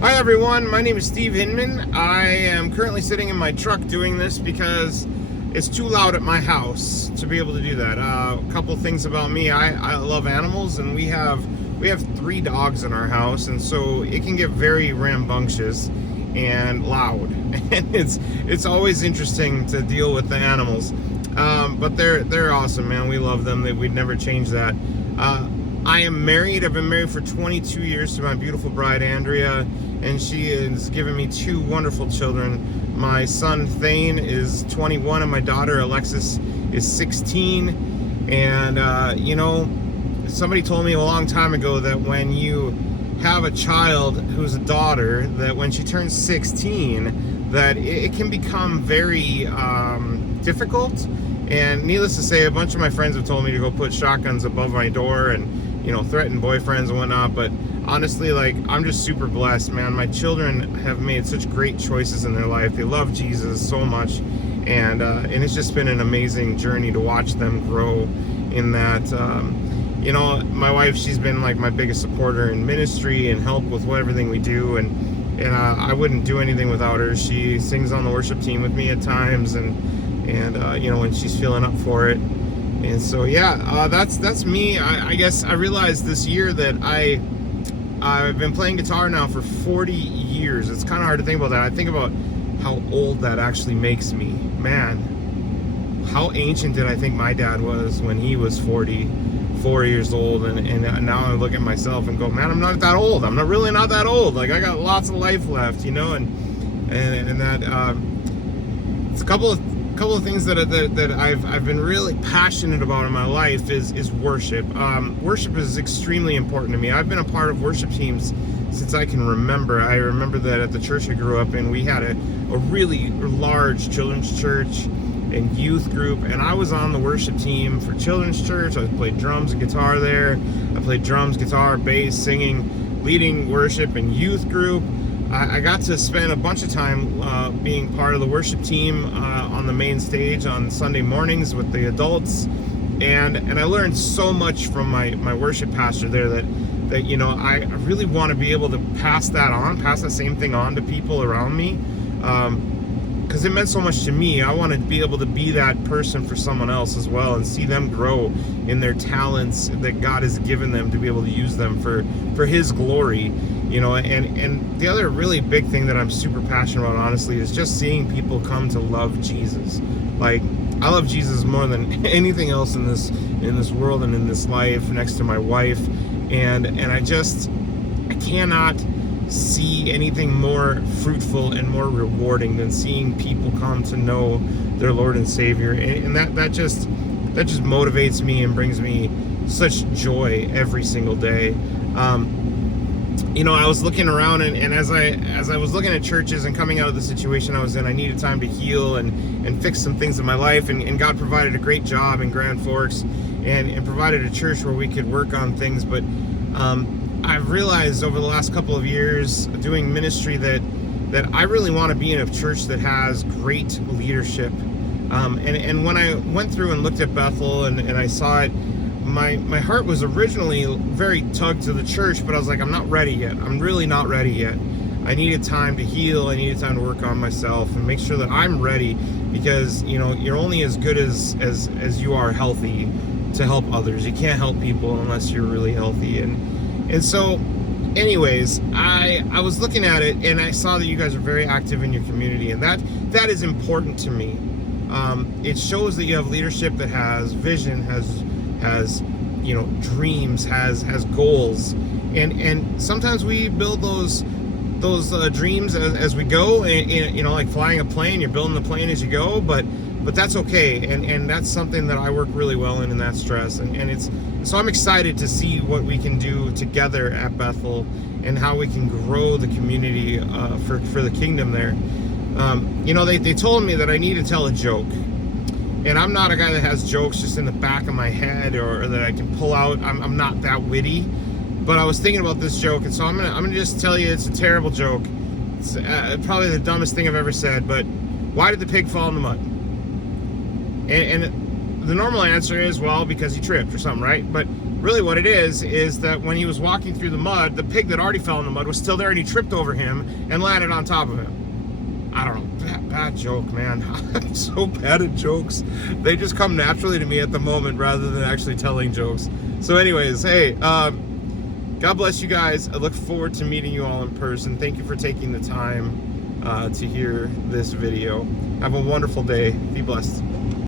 Hi everyone, my name is Steve Hinman. I am currently sitting in my truck doing this because it's too loud at my house to be able to do that. A couple things about me: I love animals, and we have 3 dogs in our house, and so it can get very rambunctious and loud. And it's always interesting to deal with the animals, but they're awesome, man. We love them. We'd never change that. I am married. I've been married for 22 years to my beautiful bride, Andrea, and she has given me 2 wonderful children. My son, Thane, is 21, and my daughter, Alexis, is 16. And, somebody told me a long time ago that when you have a child who's a daughter, that when she turns 16, that it can become very difficult. And needless to say, a bunch of my friends have told me to go put shotguns above my door and threaten boyfriends and whatnot. But honestly, I'm just super blessed, man. My children have made such great choices in their life. They love Jesus so much, and it's just been an amazing journey to watch them grow in that. My wife, she's been like my biggest supporter in ministry and help with everything we do, and I wouldn't do anything without her. She sings on the worship team with me at times, and when she's feeling up for it. And so that's me. I guess I realized this year that I've been playing guitar now for 40 years. It's kind of hard to think about that. I think about how old that actually makes me. Man, how ancient did I think my dad was when he was 44 years old? And now I look at myself and go, man, I'm not that old. I'm not really not that old. Like, I got lots of life left, and that it's a couple of things that I've been really passionate about in my life is worship. Worship is extremely important to me. I've been a part of worship teams since I can remember. I remember that at the church I grew up in, we had a really large children's church and youth group, and I was on the worship team for children's church. I played drums and guitar there. I played drums, guitar, bass, singing, leading worship and youth group. I got to spend a bunch of time being part of the worship team on the main stage on Sunday mornings with the adults, and I learned so much from my worship pastor there that I really want to be able to pass that same thing on to people around me, because it meant so much to me. I want to be able to be that person for someone else as well, and see them grow in their talents that God has given them, to be able to use them for His glory. And the other really big thing that I'm super passionate about, honestly, is just seeing people come to love Jesus. Like, I love Jesus more than anything else in this world and in this life, next to my wife, and I cannot see anything more fruitful and more rewarding than seeing people come to know their Lord and Savior, and that just motivates me and brings me such joy every single day. I was looking around, and as I was looking at churches and coming out of the situation I was in, I needed time to heal and fix some things in my life, and God provided a great job in Grand Forks and provided a church where we could work on things. But I've realized over the last couple of years doing ministry that I really want to be in a church that has great leadership. And when I went through and looked at Bethel and I saw it, my heart was originally very tugged to the church, but I was like, I'm not ready yet. I'm really not ready yet. I needed time to heal. I needed time to work on myself and make sure that I'm ready, because you're only as good as you are healthy to help others. You can't help people unless you're really healthy. And so anyways, I was looking at it, and I saw that you guys are very active in your community, and that is important to me. It shows that you have leadership that has vision, has dreams, has goals, and sometimes we build those dreams as we go, and like flying a plane, you're building the plane as you go, but that's okay, and that's something that I work really well in that stress, and so I'm excited to see what we can do together at Bethel and how we can grow the community for the kingdom there. They told me that I need to tell a joke. And I'm not a guy that has jokes just in the back of my head or that I can pull out. I'm not that witty. But I was thinking about this joke, and so I'm gonna just tell you it's a terrible joke. It's probably the dumbest thing I've ever said. But why did the pig fall in the mud? And the normal answer is, well, because he tripped or something, right? But really what it is that when he was walking through the mud, the pig that already fell in the mud was still there, and he tripped over him and landed on top of him. I don't know, bad joke, man. I'm so bad at jokes. They just come naturally to me at the moment rather than actually telling jokes. So anyways, hey, God bless you guys. I look forward to meeting you all in person. Thank you for taking the time to hear this video. Have a wonderful day. Be blessed.